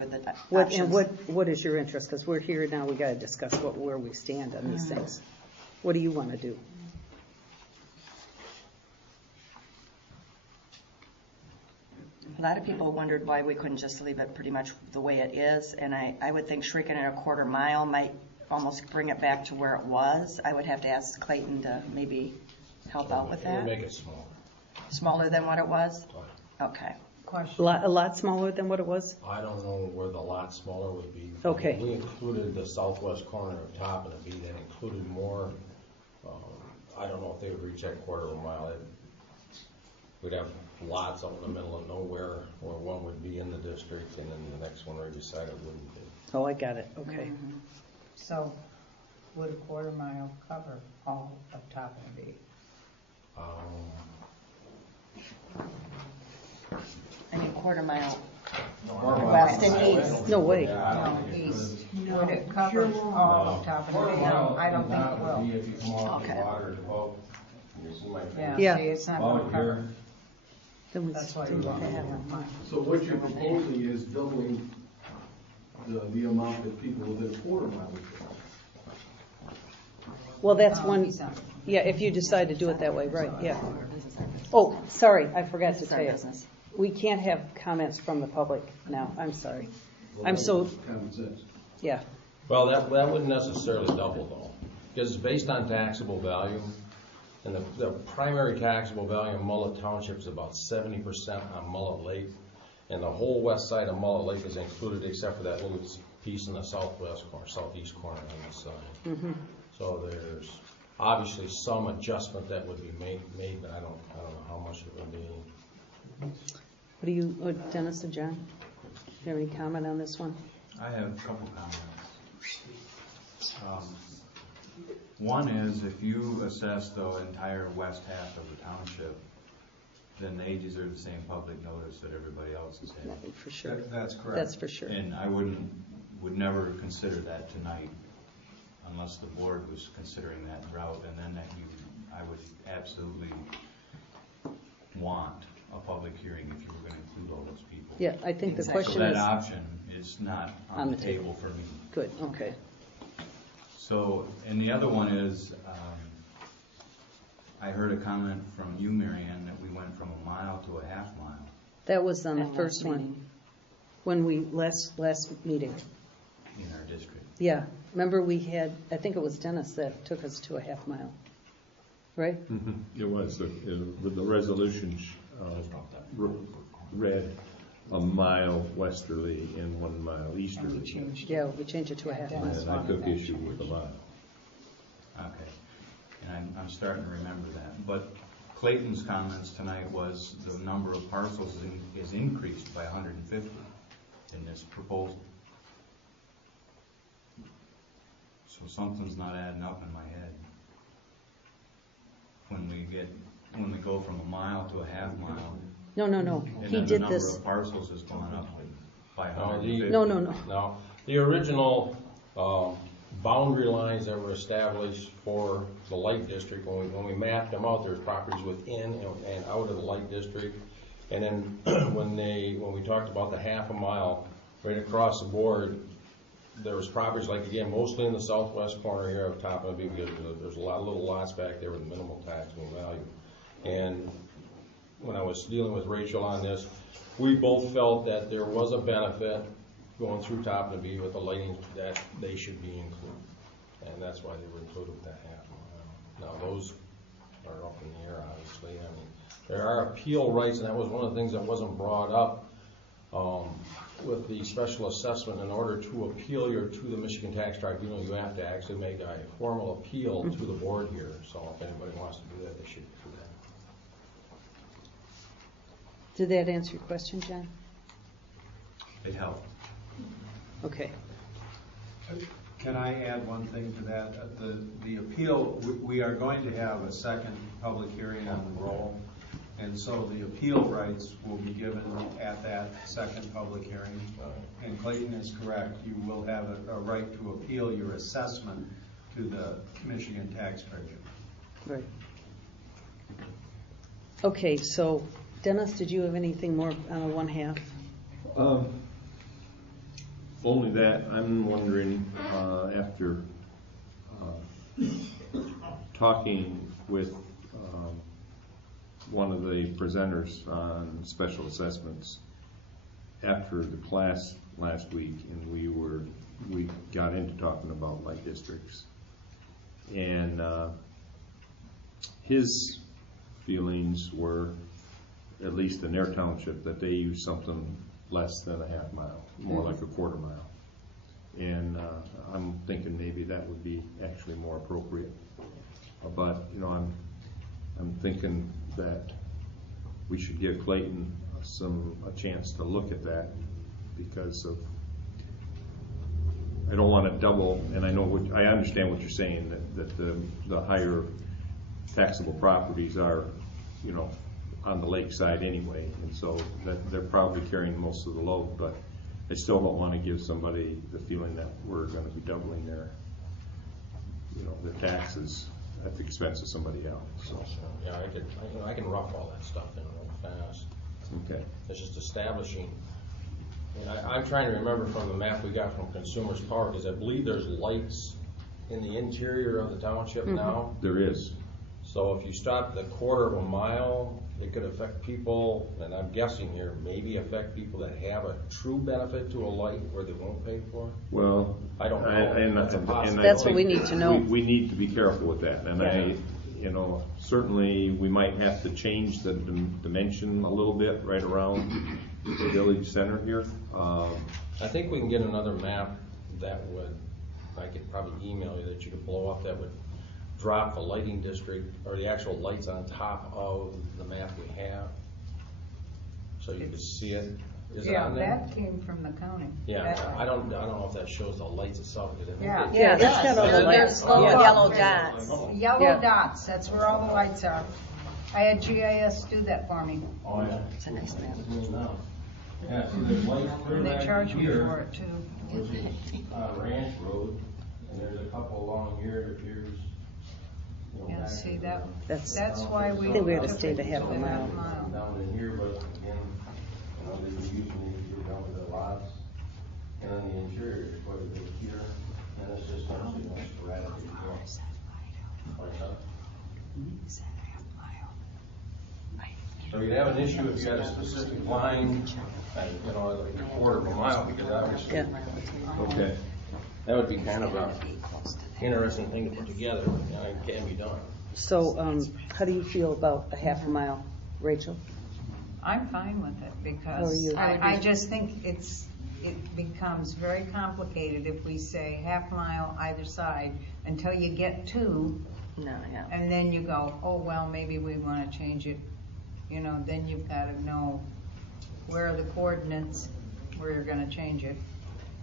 with the What is your interest? Because we're here now, we got to discuss where we stand on these things. What do you want to do? A lot of people wondered why we couldn't just leave it pretty much the way it is, and I would think shrinking it a quarter mile might almost bring it back to where it was. I would have to ask Clayton to maybe help out with that. Make it smaller. Smaller than what it was? Okay. A lot smaller than what it was? I don't know where the lot smaller would be. Okay. We included the southwest corner of top and the B. That included more. I don't know if they would reach that quarter of a mile. We'd have lots out in the middle of nowhere where one would be in the district and then the next one right beside it wouldn't be. Oh, I got it. Okay. Mm-hmm. So would a quarter mile cover all of top and B? I mean, quarter mile West and east. No way. No, east. Would it cover all of top and B? I don't think it will. If you come off Okay. the water, about, you see my finger? Yeah. See, it's not going to About cover. here. Then we That's why still you want to have have it. in mind. So what you're proposing is doubling the amount that people within a quarter mile would get. Well, that's Oh, one, he's not. yeah, if you decide to do it that way, right, yeah. Oh, sorry, I forgot to This is tell our you. business. We can't have comments from the public now, I'm sorry. I'm so, Common sense. yeah. Well, that wouldn't necessarily double though, because it's based on taxable value, and the primary taxable value in Mullett Township is about 70% on Mullett Lake, and the whole west side of Mullett Lake is included except for that little piece in the southwest corner, southeast corner on this side. Mm-hmm. So there's obviously some adjustment that would be made, but I don't know how much it would be. What do you, Dennis or John? Do you have any comment on this one? I have a couple comments. One is if you assess the entire west half of the township, then they deserve the same public notice that everybody else is having. For sure. That's correct. That's for sure. And I would never consider that tonight unless the board was considering that route, and then I would absolutely want a public hearing if you were going to include all those people. Yeah, I think the Exactly. question So that is, option is not on the table for me. good, okay. So, and the other one is, I heard a comment from you, Marianne, that we went from a mile to a half mile. That was on the At first last one, meeting. when we, last meeting. In our district. Yeah, remember we had, I think it was Dennis that took us to a half mile, right? It was, the resolution read a mile westerly and 1 mile easterly. Yeah, we changed it to a half mile. And I took issue with the mile. Okay. And I'm starting to remember that. But Clayton's comments tonight was the number of parcels is increased by 150 in this proposal. So something's not adding up in my head. When we go from a mile to a half mile, No, and he then the did number this, of parcels has gone up by No, 150. no. Now, the original boundary lines that were established for the light district, when we mapped them out, there's properties within and out of the light district. And then when we talked about the half a mile right across the board, there was properties like, again, mostly in the southwest corner here of top of it, because there's a lot of little lots back there with minimal taxable value. And when I was dealing with Rachel on this, we both felt that there was a benefit going through top of the B with the lighting, that they should be included. And that's why they were included with that half mile. Now those are up in the air, obviously. I mean, there are appeal rights, and that was one of the things that wasn't brought up with the special assessment. In order to appeal to the Michigan Tax Tribunal, you have to actually make a formal appeal to the board here. So if anybody wants to do that, they should do that. did that answer your question, John? It helped. Okay. Can I add one thing to that? The appeal, we are going to have a second public hearing on the roll, and so the appeal rights will be given at that second public hearing. And Clayton is correct, you will have a right to appeal your assessment to the Michigan Tax Tribunal. Right. Okay, so Dennis, did you have anything more on the 1/2? Only that, I'm wondering, after talking with one of the presenters on special assessments after the class last week, and we got into talking about light districts, and his feelings were, at least in their township, that they use something less than a half mile, more like a quarter mile. And I'm thinking maybe that would be actually more appropriate. But I'm thinking that we should give Clayton a chance to look at that, because of, I don't want to double, and I understand what you're saying, that the higher taxable properties are, on the lake side anyway, and so that they're probably carrying most of the load, but I still don't want to give somebody the feeling that we're going to be doubling their taxes at the expense of somebody else. So. Yeah, I can rough all that stuff in real fast. Okay. It's just establishing. I'm trying to remember from the map we got from Consumers Power, because I believe there's lights in the interior of the township now. There is. So if you stop the quarter of a mile, it could affect people, and I'm guessing here, maybe affect people that have a true benefit to a light where they won't pay for it. Well, I don't know. That's a possibility. That's what we need to know. We need to be careful with that, and Yeah. certainly we might have to change the dimension a little bit right around the village center here. I think we can get another map that I could probably email you, that you could blow up, that would drop the lighting district, or the actual lights on top of the map we have, so you can see it. Is it on there? Yeah, that came from the county. Yeah, I don't know if that shows the lights itself. Yeah. Yeah, it's got all the lights. There's little Yeah. yellow dots. Yellow Yeah. dots, that's where all the lights are. I had GIS do that for me. Oh, yeah. It's a nice map. Yeah, so there's lights clear And they back charge me here, for it too. which is Ranch Road, and there's a couple along here that appears. Yeah, see that, That's why we. I think we ought to took stay it to half a mile. Down in here, but again, they were using these to get down to the lots, and then the interior is quite a bit here, and it's just actually nice sporadic. So you'd have an issue if you had a specific line, like a quarter of a mile, because obviously Yeah. Okay. that would be kind of a interesting thing to put together. It can be done. So, how do you feel about a half a mile, Rachel? I'm fine with it, How because are you? I just think it becomes very complicated if we say half mile either side until you get to, No, yeah. and then you go, oh, well, maybe we want to change it. Then you've got to know where are the coordinates, where you're going to change it.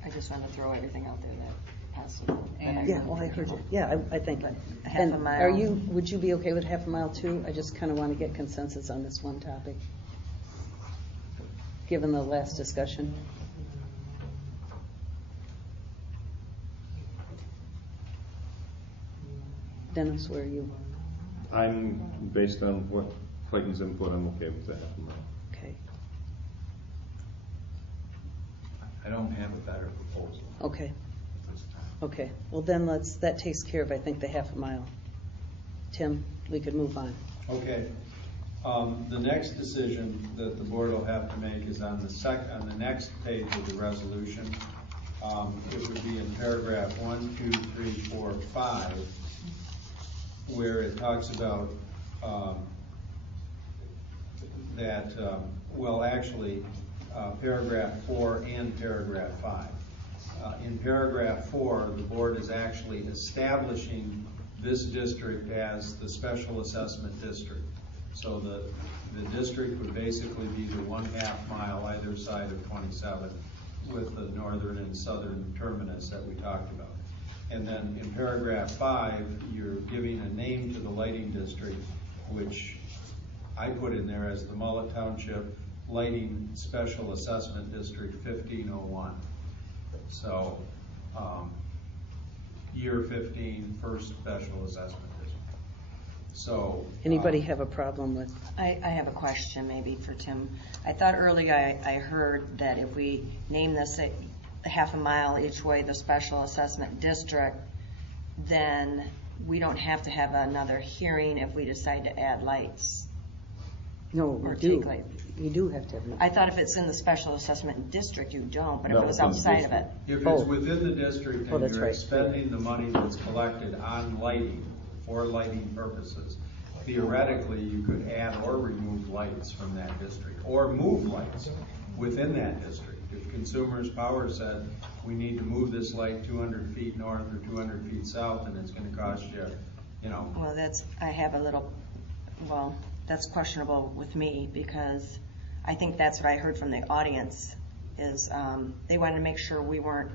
I just want to throw everything out there that possible. And- Yeah, well, I heard you. Yeah, I think. Half a And mile. would you be okay with half a mile too? I just kind of want to get consensus on this one topic, given the last discussion. Dennis, where are you? I'm, based on what Clayton's input, I'm okay with that. Okay. I don't have a better proposal Okay. at this time. Okay. Well, then that takes care of, I think, the half a mile. Tim, we could move on. Okay. The next decision that the board will have to make is on the next page of the resolution. It would be in paragraph 1, 2, 3, 4, 5, where it talks about that, paragraph 4 and paragraph 5. In paragraph 4, the board is actually establishing this district as the special assessment district. So the district would basically be the 1/2 mile either side of 27 with the northern and southern terminus that we talked about. And then in paragraph 5, you're giving a name to the lighting district, which I put in there as the Mullett Township Lighting Special Assessment District 1501. So, year 15, first special assessment district. So. Anybody have a problem with? I have a question maybe for Tim. I thought earlier I heard that if we name this half a mile each way, the special assessment district, then we don't have to have another hearing if we decide to add lights. No, Or we do. take light. You do have to have. I thought if it's in the special assessment district, you don't, but if No, it was it's in the outside of it. district. If Oh. it's within the district Oh, and that's you're right. expending the money that's collected on lighting, for lighting purposes, theoretically, you could add or remove lights from that district, or move lights within that district. If Consumers Power said, we need to move this light 200 feet north or 200 feet south, and it's gonna cost you, Well, that's questionable with me, because I think that's what I heard from the audience, is they wanted to make sure we weren't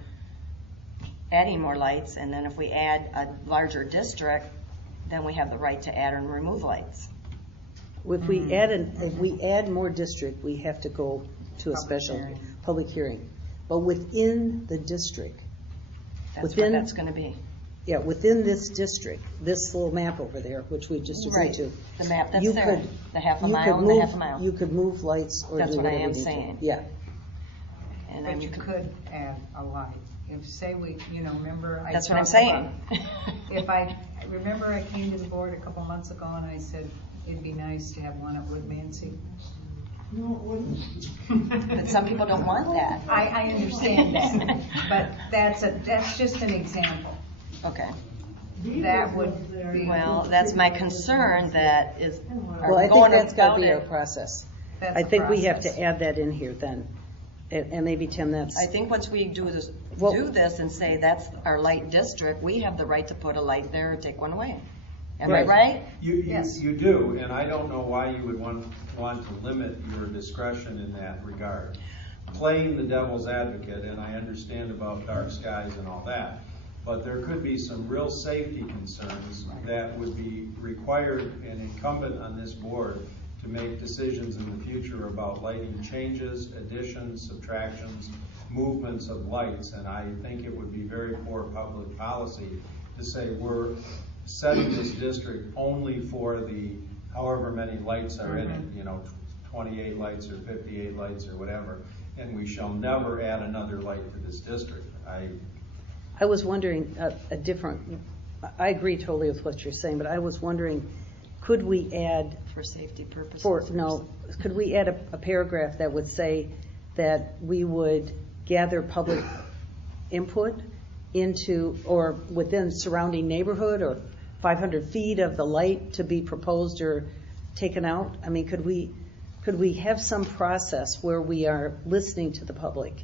adding more lights, and then if we add a larger district, then we have the right to add and remove lights. If we add more district, we have to go to a special public hearing. But within the district, That's what that's going to be. yeah, within this district, this little map over there, which we just agreed Right. to. The map that's you there, could- the half a you mile could and move- the half a mile. You could move lights or That's do what I whatever am you need to. saying. Yeah. And But then you could add a light. If, say we, remember I That's what I'm talked saying. about- I remember I came to the board a couple months ago and I said, it'd be nice to have one at Woodmansey. No, it wouldn't. But some people don't want that. I understand that, but that's just an example. Okay. That would be. Well, that's my concern, that is. Well, I think that's got to be our process. That's I a think we have process. to add that in here then. And maybe, Tim, that's, I think once we do Well- this and say that's our light district, we have the right to put a light there or take one away. Am I Right. right? Yes. You do, and I don't know why you would want to limit your discretion in that regard. Playing the devil's advocate, and I understand about dark skies and all that, but there could be some real safety concerns that would be required and incumbent on this board to make decisions in the future about lighting changes, additions, subtractions, movements of lights, and I think it would be very poor public policy to say we're setting this district only for the however many lights are in it, 28 lights or 58 lights or whatever, and we shall never add another light to this district. I was wondering I agree totally with what you're saying, but I was wondering, could we add, For safety purposes. could we add a paragraph that would say that we would gather public input into, or within surrounding neighborhood, or 500 feet of the light to be proposed or taken out? I mean, could we have some process where we are listening to the public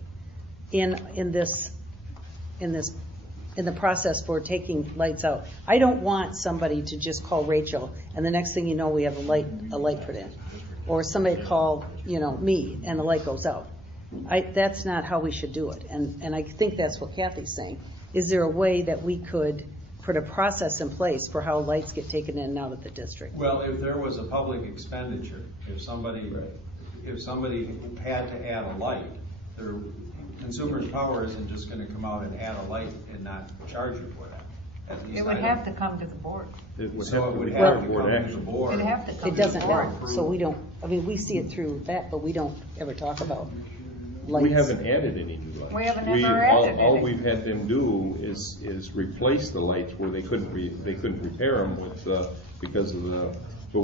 in the process for taking lights out? I don't want somebody to just call Rachel and the next thing you know we have a light put in, or somebody call me and the light goes out. That's not how we should do it, and I think that's what Kathy's saying. Is there a way that we could put a process in place for how lights get taken in and out of the district? Well, if there was a public expenditure, if somebody had to add a light, Consumers Power isn't just going to come out and add a light and not charge you for that. At least It would have to come to the board. It would So have it to would be have to board come to the action. board. It'd have to come It to the doesn't board. now, so we see it through that, but we don't ever talk about lights. We haven't added any new lights. We haven't ever added All any. we've had them do is replace the lights where they couldn't repair them because of the, but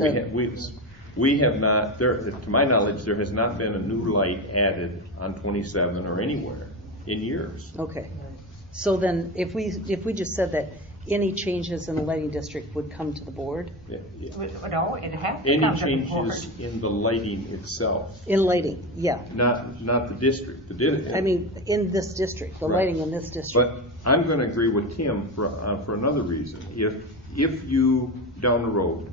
we have not, to my knowledge, there has not been a new light added on 27 or anywhere in years. Okay, so then if we just said that any changes in the lighting district would come to the board? Yeah. No, it'd have to Any come to the board. changes in the lighting itself, In lighting, yeah. not the district. I mean, in this district, the Right. lighting in this district. But I'm going to agree with Tim for another reason. If you, down the road,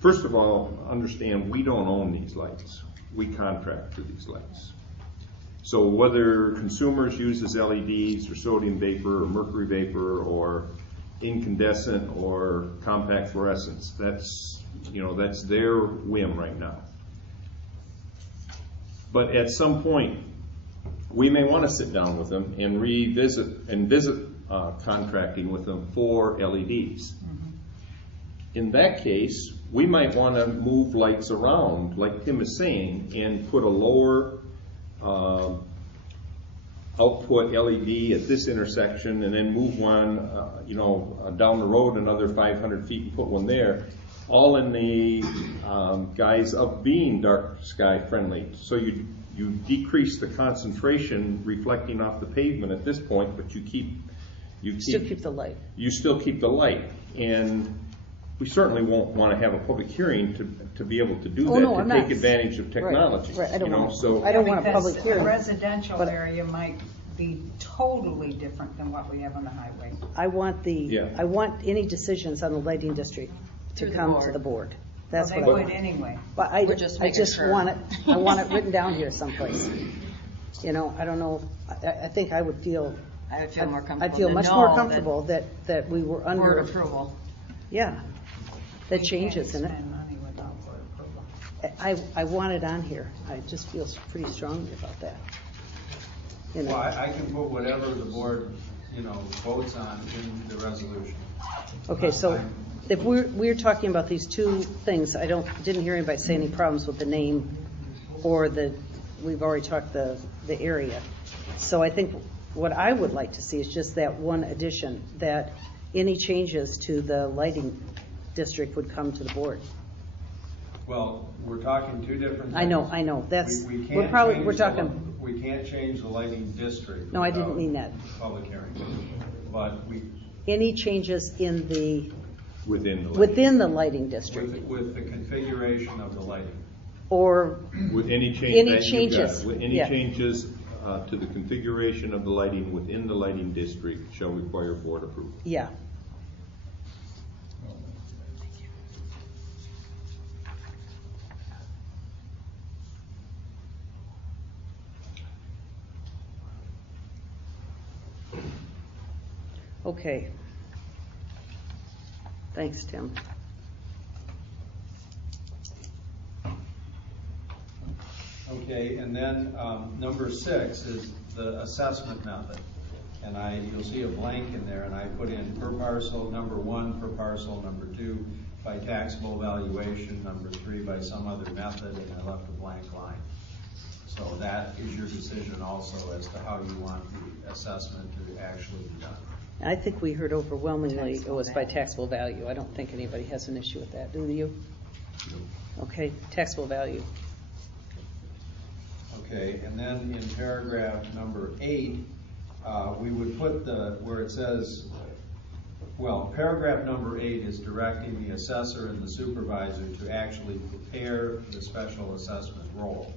first of all, understand we don't own these lights. We contract for these lights. So whether consumers uses LEDs or sodium vapor or mercury vapor or incandescent or compact fluorescence, that's their whim right now. But at some point, we may want to sit down with them and visit contracting with them for LEDs. In that case, we might want to move lights around, like Tim is saying, and put a lower output LED at this intersection and then move one, down the road another 500 feet and put one there, all in the guise of being dark sky friendly. So you decrease the concentration reflecting off the pavement at this point, but you Still keep the light. You still keep the light, and we certainly won't want to have a public hearing to be able to do that, no, I'm to take not. advantage of technology. Right. I don't want. So I don't want a Because public hearing. the residential but- area might be totally different than what we have on the highway. I want Yeah. I want any decisions on the lighting district to Through the come to board. the board. That's Well, what they I would want. anyway. But We're just making sure. want it. I want it written down here someplace. I don't know. I think I would feel. I would feel more comfortable. I'd feel to much know more that comfortable that we were under. Board approval. Yeah. That We changes can't in it. spend money without board approval. I want it on here. I just feel pretty strongly about that. Well, I can put whatever the board, votes on in the resolution. Okay, so if we're talking about these two things, I didn't hear anybody say any problems with the name or we've already talked the area. So I think what I would like to see is just that one addition, that any changes to the lighting district would come to the board. Well, we're talking two different things. I know. That's, We we're can't talking, we can't change the lighting district. No, I didn't without mean that. Public hearing. But any changes in the, within the lighting. district, with the configuration of the lighting. or, With any change Any that you've changes, got, with any yeah. changes to the configuration of the lighting within the lighting district shall require board approval. yeah. Okay. Thanks, Tim. Okay, and then number 6 is the assessment method. And you'll see a blank in there, and I put in per parcel, number 1 per parcel, number 2 by taxable valuation, number 3 by some other method, and I left a blank line. So that is your decision also as to how you want the assessment to actually be done. I think we heard overwhelmingly it was by taxable value. I don't think anybody has an issue with that, do you? Okay, taxable value. Okay, and then in paragraph number 8, we would put where it says, paragraph number 8 is directing the assessor and the supervisor to actually prepare the special assessment roll.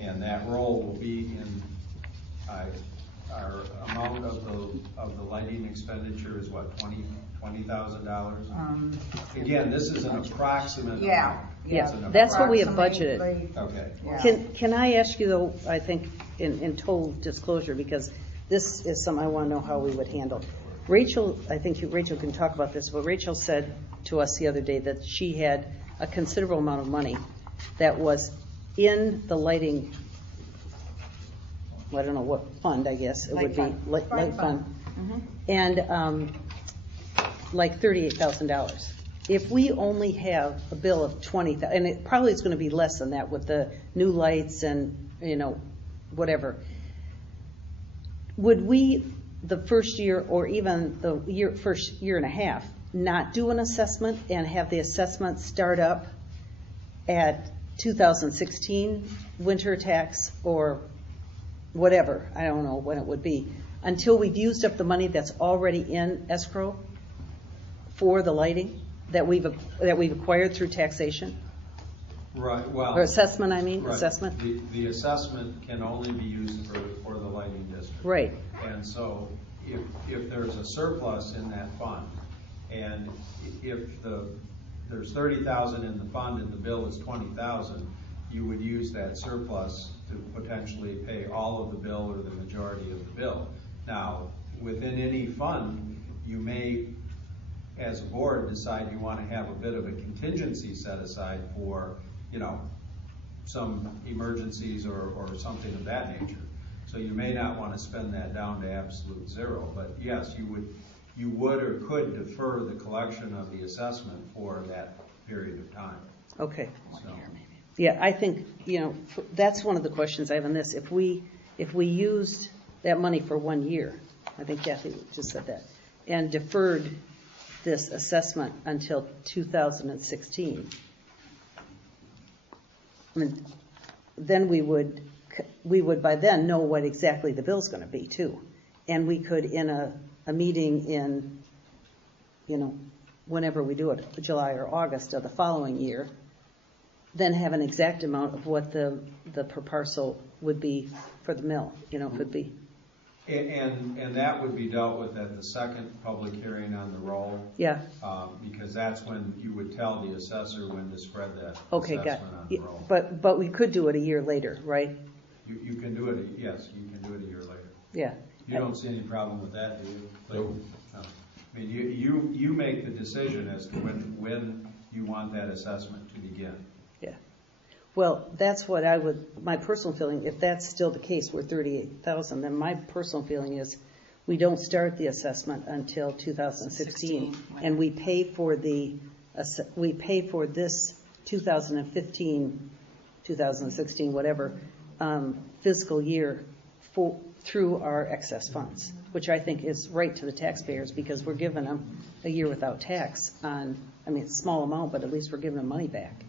And that roll will be in our amount of the lighting expenditure is what, $20,000? Again, this is an approximate. Yeah. Yeah, It's an that's what we have budgeted. Approximately, Okay. yeah. Can I ask you though, I think in total disclosure, because this is something I want to know how we would handle. Rachel, I think Rachel can talk about this, but Rachel said to us the other day that she had a considerable amount of money that was in the lighting, I don't know what fund, I guess it would be. Light fund. And like $38,000. If we only have a bill of $20,000, and it probably is going to be less than that with the new lights and, whatever, would we, the first year or even the first year and a half, not do an assessment and have the assessment start up at 2016 winter tax or whatever, I don't know when it would be, until we've used up the money that's already in escrow for the lighting that we've acquired through taxation? Right, well. Or assessment, Right. assessment? The assessment can only be used for the lighting district. Right. And so if there's a surplus in that fund, and if there's $30,000 in the fund and the bill is $20,000, you would use that surplus to potentially pay all of the bill or the majority of the bill. Now, within any fund, you may, as a board, decide you want to have a bit of a contingency set aside for, some emergencies or something of that nature. So you may not want to spend that down to absolute zero, but yes, you would or could defer the collection of the assessment for that period of time. Okay. So, Yeah, I think, that's one of the questions I have on this. If we used that money for 1 year. I think Kathy just said that. And deferred this assessment until 2016. I mean, then we would by then know what exactly the bill's going to be too. And we could, in a meeting in, whenever we do it, July or August of the following year, then have an exact amount of what the per parcel would be for the mill, could be. And that would be dealt with at the second public hearing on the roll. Yeah. Because that's when you would tell the assessor when to spread that Okay, got assessment on the it. roll. But we could do it a year later, right? You can do it, yes, you can do it a year later. Yeah. You don't see any problem with that, do you? Nope. No. I mean, you make the decision as to when you want that assessment to begin. Yeah. Well, that's what my personal feeling, if that's still the case, we're 38,000, then my personal feeling is we don't start the assessment until 2016, and we pay for this 2015, 2016, whatever, fiscal year through our excess funds, which I think is right to the taxpayers because we're giving them a year without tax on, it's a small amount, but at least we're giving them money back,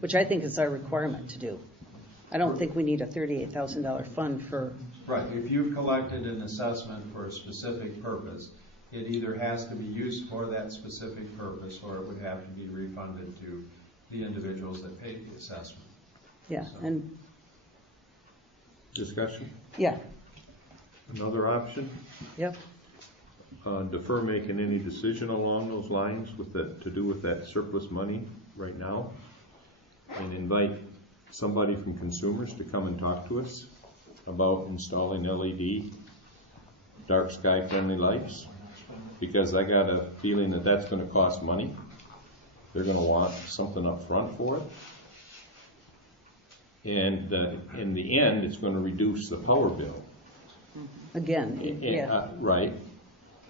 which I think is our requirement to do. I don't think we need a $38,000 fund for... Right. If you've collected an assessment for a specific purpose, it either has to be used for that specific purpose or it would have to be refunded to the individuals that paid the assessment. Yeah, So. and... Discussion? Yeah. Another option? Yep. Defer making any decision along those lines to do with that surplus money right now, and invite somebody from consumers to come and talk to us about installing LED dark sky friendly lights, because I got a feeling that that's going to cost money. They're going to want something up front for it, and in the end it's going to reduce the power bill. Again, yeah. Right.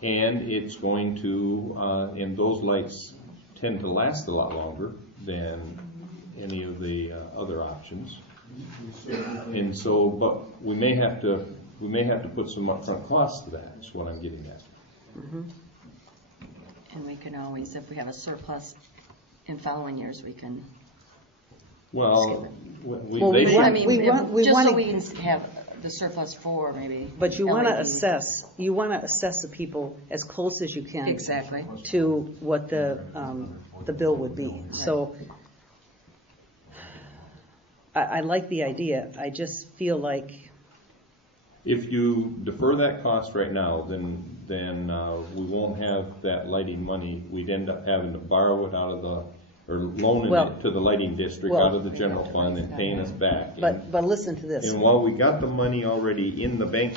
And it's going to, and those lights tend to last a lot longer than any of the other options. And so, but we may have to put some upfront costs to that, is what I'm getting at. Mm-hmm. And we can always, if we have a surplus in following years, we can. Well, we just wanna, so we can have the surplus for maybe. But you want to LEDs. assess the people as close as you can. Exactly. To what the bill would be. Right. So I like the idea. I just feel like if you defer that cost right now, then we won't have that lighting money. We'd end up having to borrow it out of or loaning it to the lighting district out of the general fund and paying us back. But listen to this. And while we got the money already in the bank,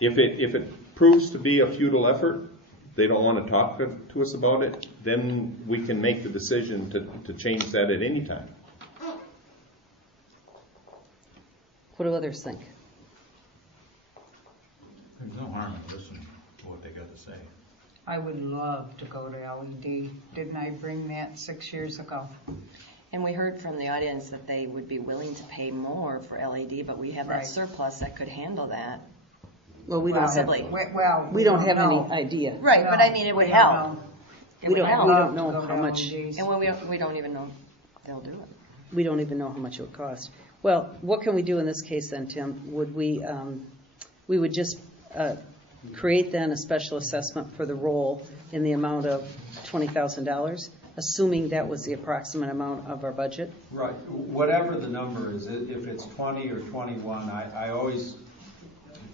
if it proves to be a futile effort, they don't want to talk to us about it, then we can make the decision to change that at any time. What do others think? There's no harm in listening to what they got to say. I would love to go to LED. Didn't I bring that 6 years ago? And we heard from the audience that they would be willing to pay more for LED, but we have that Right. surplus that could handle that. Well, we don't have. Possibly. We don't have know. any idea. Right, but I mean, it would We help. don't know. It We would don't help. know Go to how much. LEDs. And when we don't even know they'll do it. We don't even know how much it would cost. Well, what can we do in this case then, Tim? Would we would just create then a special assessment for the roll in the amount of $20,000, assuming that was the approximate amount of our budget? Right. Whatever the number is, if it's 20 or 21, I always...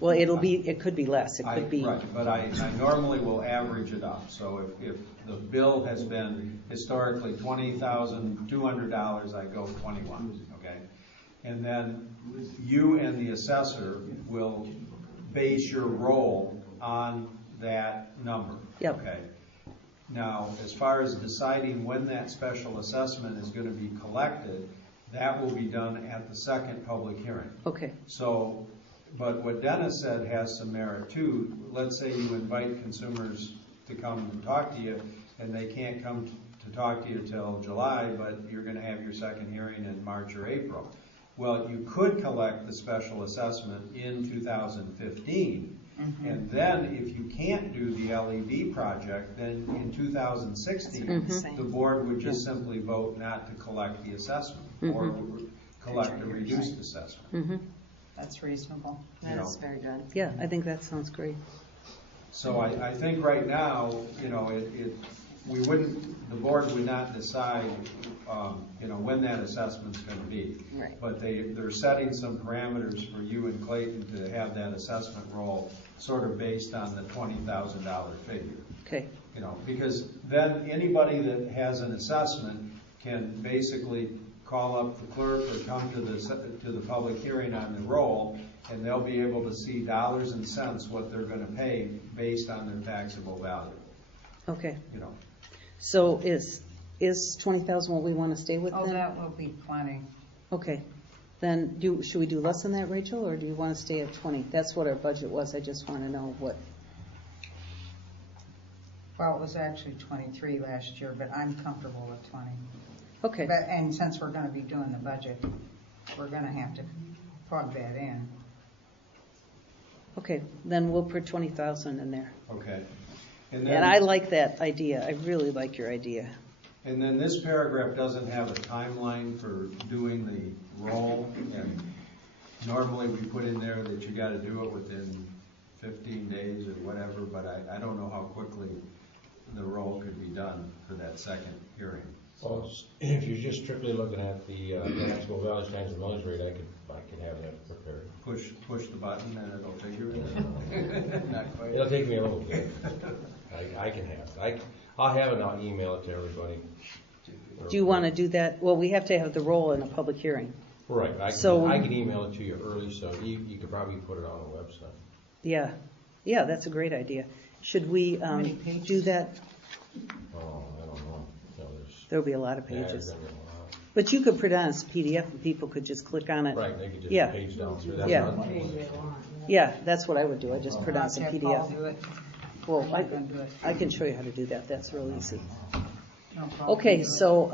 Well, it could be less. It could be... Right, but I normally will average it up. So if the bill has been historically $20,200, I go 21, okay? And then you and the assessor will base your roll on that number. Yep. Okay. Now, as far as deciding when that special assessment is going to be collected, that will be done at the second public hearing. Okay. So, but what Dennis said has some merit too. Let's say you invite consumers to come and talk to you, and they can't come to talk to you till July, but you're going to have your second hearing in March or April. Well, you could collect the special assessment in 2015, and then if you can't do the LED project, then in 2016, the board would just simply vote not to collect the assessment, or collect a reduced assessment. That's reasonable. That's very good. Yeah, I think that sounds great. So I think right now, you know, we wouldn't, the board would not decide, you know, when that assessment's going to be. Right. But they're setting some parameters for you and Clayton to have that assessment roll sort of based on the $20,000 figure. Okay. You know, because then anybody that has an assessment can basically call up the clerk or come to the public hearing on the roll, and they'll be able to see dollars and cents what they're going to pay based on their taxable value. Okay. You know. So is 20,000 what we want to stay with Oh, then? that will be plenty. Okay. Then should we do less than that, Rachel, or do you want to stay at 20? That's what our budget was. I just want to know what. Well, it was actually 23 last year, but I'm comfortable with 20. Okay. But, and since we're going to be doing the budget, we're going to have to plug that in. Okay. Then we'll put 20,000 in there. Okay. And I like that idea. I really like your idea. And then this paragraph doesn't have a timeline for doing the roll, and normally we put in there that you got to do it within 15 days or whatever, but I don't know how quickly the roll could be done for that second hearing. Well, if you're just strictly looking at the taxable values times the millage rate, I could have that prepared. Push the button and it'll figure it. Not quite. It'll take me a little bit. I can have it. I'll have it and I'll email it to everybody. Do you want to do that? Well, we have to have the roll in a public hearing. Right. I can email it to you early, so you could probably put it on the website. Yeah. Yeah, that's a great idea. Should we do that? Oh, I don't know. No, There'll be a lot of there's pages. But you could put it on as a PDF and people could just click on it. Right, they could just Yeah. page down through that. Yeah. Yeah, that's what I would do. I just put it on as a Have Paul PDF. do it. Well, I'm not gonna do it. I can show you how to do that. That's real easy. No problem. Okay, so,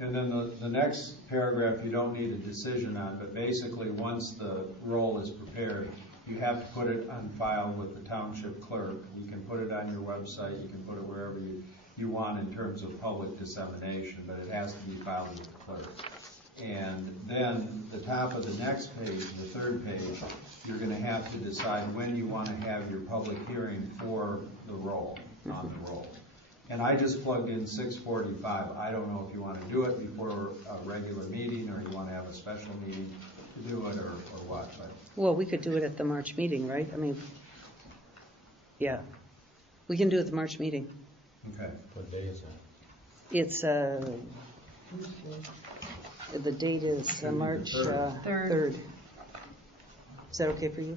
And then the next paragraph you don't need a decision on, but basically once the roll is prepared, you have to put it on file with the township clerk. You can put it on your website, you can put it wherever you want in terms of public dissemination, but it has to be filed with the clerk. And then the top of the next page, the third page, you're going to have to decide when you want to have your public hearing for the roll, on the roll. And I just plugged in 6:45. I don't know if you want to do it before a regular meeting or you want to have a special meeting to do it or what. But well, we could do it at the March meeting, right? I mean, yeah. We can do it at the March meeting. okay. What day is that? It's, the date is March 3rd. Is that okay for you?